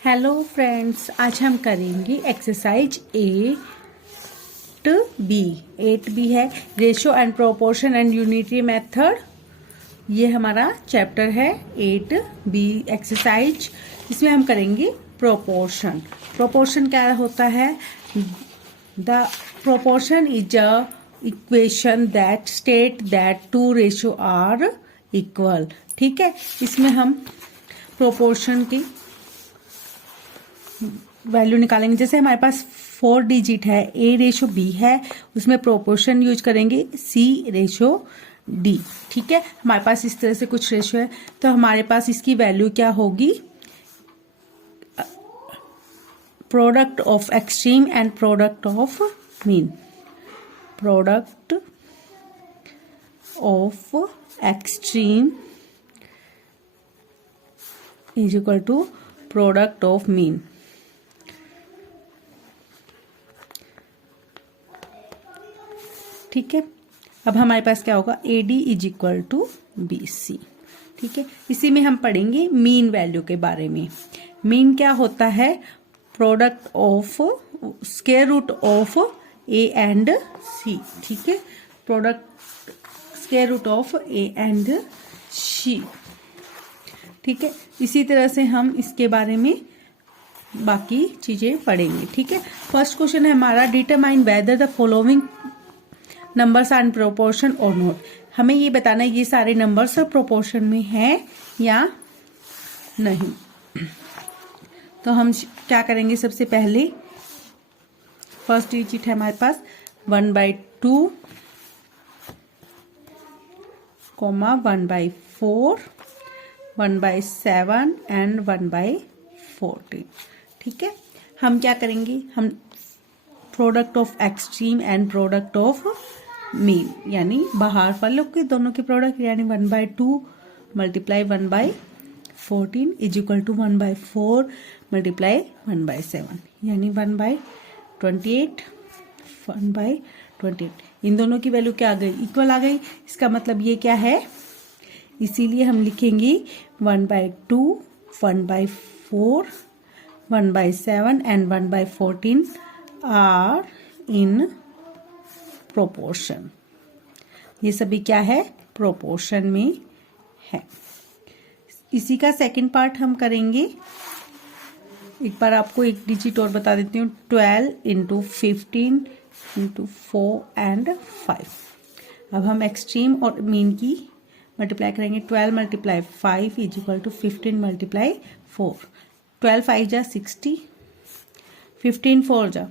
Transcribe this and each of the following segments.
Hello friends, आज हम करेंगे एक्सरसाइज 8B है ratio and proportion and unitary method. ये हमारा चैप्टर है 8B एक्सरसाइज। इसमें हम करेंगे प्रोपोर्शन। प्रोपोर्शन क्या होता है? The proportion is a equation that state that two ratio are equal. ठीक है, इसमें हम प्रोपोर्शन की वैल्यू निकालेंगे। जैसे हमारे पास 4 डिजिट है, A/B है, उसमें प्रोपोर्शन यूज करेंगे C/D। ठीक है, हमारे पास इस तरह से कुछ रेशियो है, तो हमारे पास इसकी वैल्यू क्या होगी? Product of extreme and product of mean. Product of extreme is equal to product of mean. ठीक है, अब हमारे पास क्या होगा? AD is equal to BC। ठीक है, इसी में हम पढ़ेंगे मीन वैल्यू के बारे में। मीन क्या होता है? Product of square root of A and C। ठीक है, product square root of A and C। ठीक है, इसी तरह से हम इसके बारे में बाकी चीजें पढ़ेंगे। ठीक है, फर्स्ट क्वेश्चन है हमारा, determine whether the following numbers are in proportion और नॉट। हमें ये बताना है ये सारे नंबर्स प्रोपोर्शन में हैं या नहीं। तो हम क्या करेंगे? सबसे पहले फर्स्ट डिजिट है हमारे पास 1/2, 1/4, 1/7 एंड 1/14। ठीक है, हम क्या करेंगे? हम product of extreme and product of mean, यानी बाहर वालों के दोनों के प्रोडक्ट, यानी 1/2 multiply 1/14 is equal to 1/4 multiply 1/7, यानी 1/28, 1/28। इन दोनों की वैल्यू क्या आ गई? इक्वल आ गई। इसका मतलब ये क्या है? इसीलिए हम लिखेंगे 1/2, 1/4, 1/7 एंड 1/14 आर इन प्रोपोर्शन। ये सभी क्या है? प्रोपोर्शन में है। इसी का सेकंड पार्ट हम करेंगे। एक बार आपको एक डिजिट और बता देती हूँ, 12 × 15 × 4 एंड 5। अब हम एक्सट्रीम और मीन की मल्टीप्लाई करेंगे। 12 × 5 इज इक्वल टू 15 × 4। 12 5 जा 60, 15 4 जा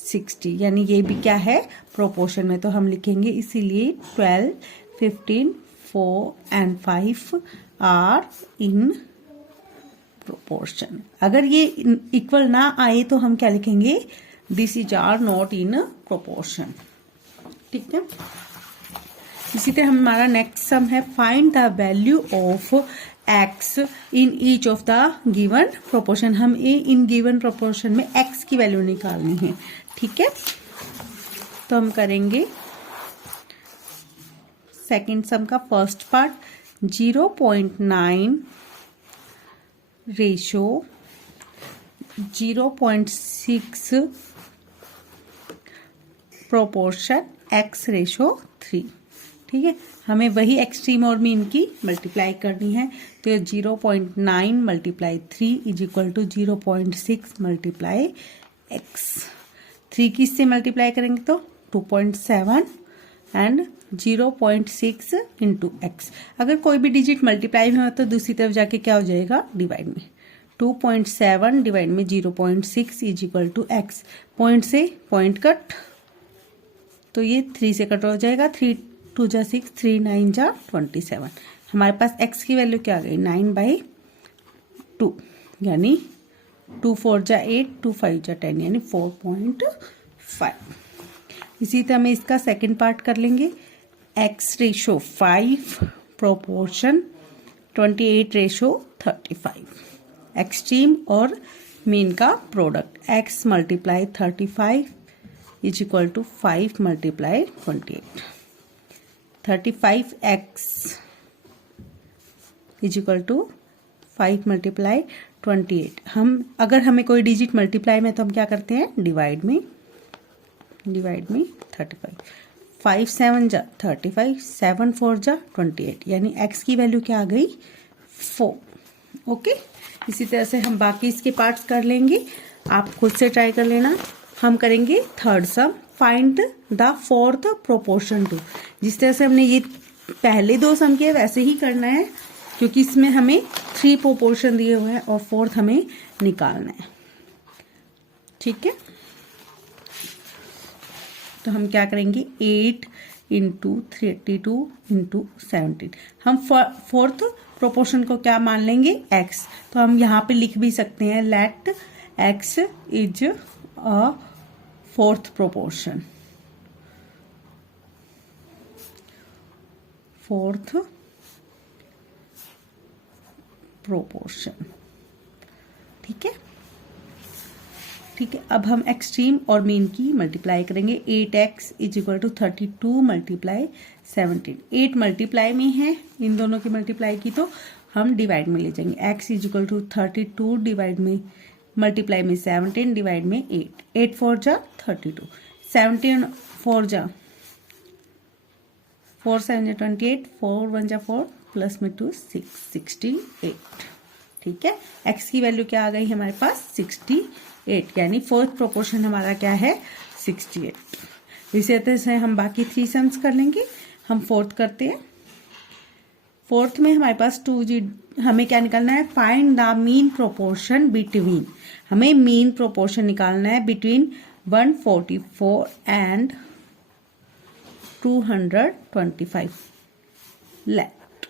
60, यानी ये भी क्या है? प्रोपोर्शन में। तो हम लिखेंगे इसीलिए 12, 15, 4 एंड 5 आर इन प्रोपोर्शन। अगर ये इक्वल ना आए तो हम क्या लिखेंगे? This is are not in proportion. ठीक है, इसी तरह हमारा नेक्स्ट सम है, find the value of x in each of the given proportion. हम इन गिवन प्रोपोर्शन में x की वैल्यू निकालनी है। ठीक है, तो हम करेंगे सेकंड सम का first part, 0.9 ratio 0.6 proportion x/3। ठीक है, हमें वही एक्सट्रीम और मीन की मल्टीप्लाई करनी है। तो 0.9 × 3 इज इक्वल टू 0.6 × x। 3 की इससे मल्टीप्लाई करेंगे तो 2.7 एंड 0.6 × x। अगर कोई भी डिजिट मल्टीप्लाई में हो तो दूसरी तरफ जाके क्या हो जाएगा? डिवाइड में। 2.7 डिवाइड में 0.6 is equal to x। Point से पॉइंट कट, तो ये 3 से कट हो जाएगा। 3 2 जा 6, 3 9 जा 27। हमारे पास x की वैल्यू क्या आ गई? 9/2, यानी 2 4 जा 8, 2 5 जा 10, यानी 4.5। इसी तरह में इसका सेकंड पार्ट कर लेंगे, x/5 प्रोपोर्शन 28/35। एक्सट्रीम और मीन का product, x × 35 is equal to 5 × 28। 35x is equal to 5 multiply 28। हम अगर हमें कोई डिजिट मल्टीप्लाई में तो हम क्या करते हैं, डिवाइड में 35। 5 7 जा 35, 7 4 जा 28, यानी x की वैल्यू क्या आ गई 4। ओके, इसी तरह से हम बाकी इसके पार्ट्स कर लेंगे, आप खुद से ट्राई कर लेना। हम करेंगे third sum, find the fourth proportion to. जिस तरह से हमने ये पहले 2 सम किए वैसे ही करना है, क्योंकि इसमें हमें 3 प्रोपोर्शन दिए हुए हैं और फोर्थ हमें निकालना है। ठीक है, तो हम क्या करेंगे 8 इंटू 32 इंटू 17। हम फोर्थ प्रोपोर्शन को क्या मान लेंगे x, तो हम यहाँ पे लिख भी सकते हैं let x is a fourth proportion. Fourth proportion, ठीक है। ठीक है, अब हम एक्सट्रीम और मीन की मल्टीप्लाई करेंगे। 8x is equal to 32 multiply 17। 8 multiply में है, इन दोनों की मल्टीप्लाई की तो हम डिवाइड में ले जाएंगे। x is equal to 32 divide में मल्टीप्लाई में 17 डिवाइड में 8। 8 4 जा 32, 17 4 जा 4 7 जा 28, 4 1 जा 4 प्लस में 2 6, 68। ठीक है, x की वैल्यू क्या आ गई हमारे पास 68, यानी फोर्थ प्रोपोर्शन हमारा क्या है 68। इसी तरह से हम बाकी 3 सम्स कर लेंगे। हम फोर्थ करते हैं। फोर्थ में हमारे पास 2g, हमें क्या निकालना है, find the mean proportion between. हमें मीन प्रोपोर्शन निकालना है बिटवीन 144 एंड 225। लेट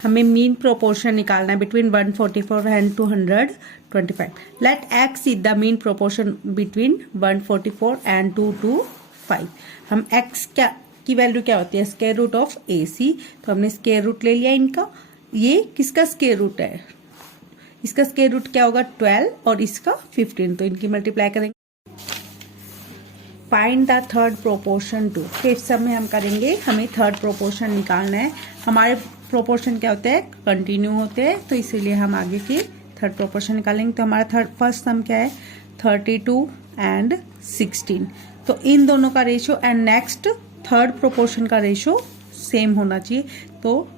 हमें मीन प्रोपोर्शन निकालना है between 144 and 225। Let x is the mean proportion between 144 and 225। हम x क्या की वैल्यू क्या होती है, स्क्वायर रूट ऑफ AC, तो हमने स्क्वायर रूट ले लिया इनका। ये किसका स्क्वायर रूट है, इसका स्क्वायर रूट क्या होगा 12 और इसका 15, तो इनकी मल्टीप्लाई करेंगे। Find the third proportion to. Fifth sum में हम करेंगे, हमें थर्ड प्रोपोर्शन निकालना है। हमारे प्रोपोर्शन क्या होते हैं, कंटिन्यू होते हैं, तो इसीलिए हम आगे की थर्ड प्रोपोर्शन निकालेंगे। तो हमारा फर्स्ट सम क्या है 32 एंड 16, तो इन दोनों का ratio and next third proportion का रेशियो सेम होना चाहिए। तो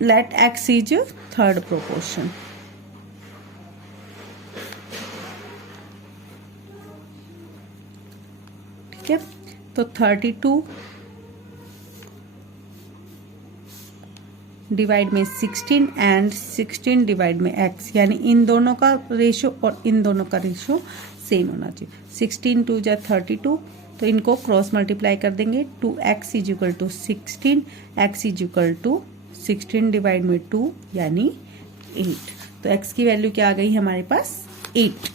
let x is third proportion. ठीक है, तो 32 डिवाइड में 16 एंड 16 डिवाइड में x, यानी इन दोनों का रेशियो और इन दोनों का रेशियो सेम होना चाहिए। 16 2 जा 32, तो इनको क्रॉस मल्टीप्लाई कर देंगे। 2x is equal to 16, x is equal to 16 divide में 2 यानी 8। तो x की वैल्यू क्या आ गई हमारे पास 8।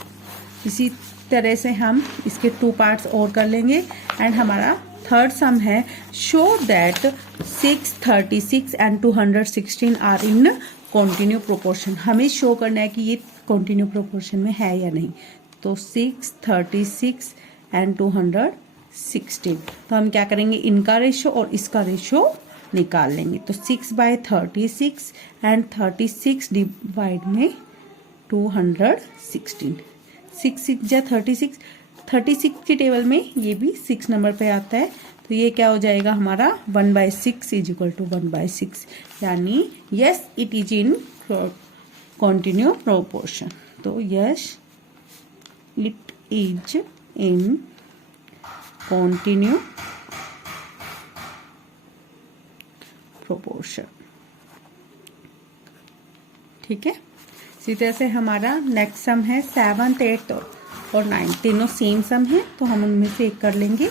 इसी तरह से हम इसके 2 पार्ट्स और कर लेंगे एंड हमारा थर्ड सम है show that 636 and 216 are in continue proportion. हमें शो करना है कि ये कॉन्टिन्यू प्रोपोर्शन में है या नहीं। तो 636 एंड 216, तो हम क्या करेंगे, इनका रेशो और इसका रेशो निकाल लेंगे। तो 6/36 एंड 36 डिवाइड में 216। 6 6 जा 36, 36 की टेबल में ये भी 6 नंबर पे आता है, तो ये क्या हो जाएगा हमारा 1/6 इज इक्वल टू 1/6, यानी yes it is in continue proportion. तो yes it is in continue proportion. ठीक है, इसी तरह से हमारा नेक्स्ट सम है 7th 8th और 9th, तीनों सेम सम है, तो हम उनमें से एक कर लेंगे।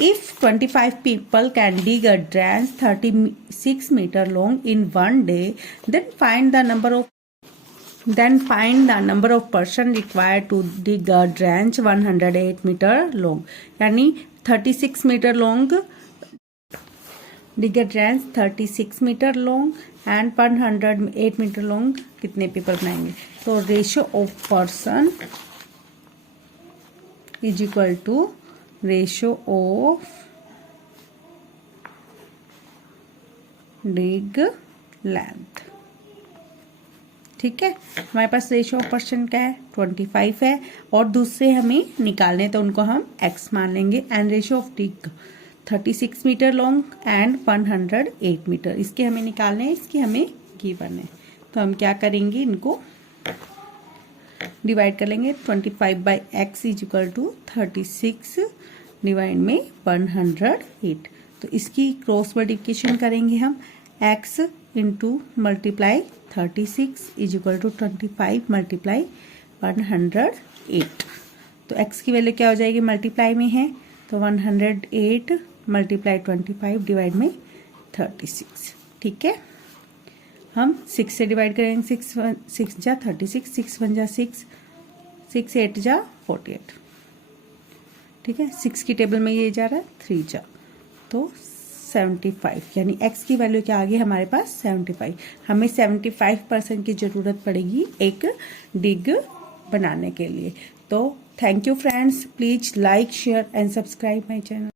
If 25 people can dig a trench 36 meter long in one day, then find the number of person required to dig a trench 108 meter long। यानी 36 metre long dig a trench 36 metre long and 108 metre long कितने people बनाएंगे। तो ratio of person is equal to ratio of dig length. ठीक है, हमारे पास ratio of person क्या है 25 है और दूसरे हमें निकालने तो उनको हम x मान लेंगे। And ratio of dig 36 metre long and 108 metre, इसके हमें निकालने हैं, इसके हमें गिवन है। तो हम क्या करेंगे, इनको डिवाइड कर लेंगे। 25/x is equal to 36 divide में 108। तो इसकी क्रॉस मल्टीप्लिकेशन करेंगे हम, x into multiply 36 is equal to 25 multiply 108। तो x की वैल्यू क्या हो जाएगी, मल्टीप्लाई में है तो 108 मल्टीप्लाई 25 डिवाइड में 36। ठीक है, हम 6 से डिवाइड करेंगे, 6 जा 36, 6 1 जा 6, 6 8 जा 48। ठीक है, 6 की टेबल में ये जा रहा है 3 जा, तो 75, यानी x की वैल्यू क्या आ गई हमारे पास 75। हमें 75% की ज़रूरत पड़ेगी एक डिग बनाने के लिए। तो thank you friends, please like share and subscribe my channel.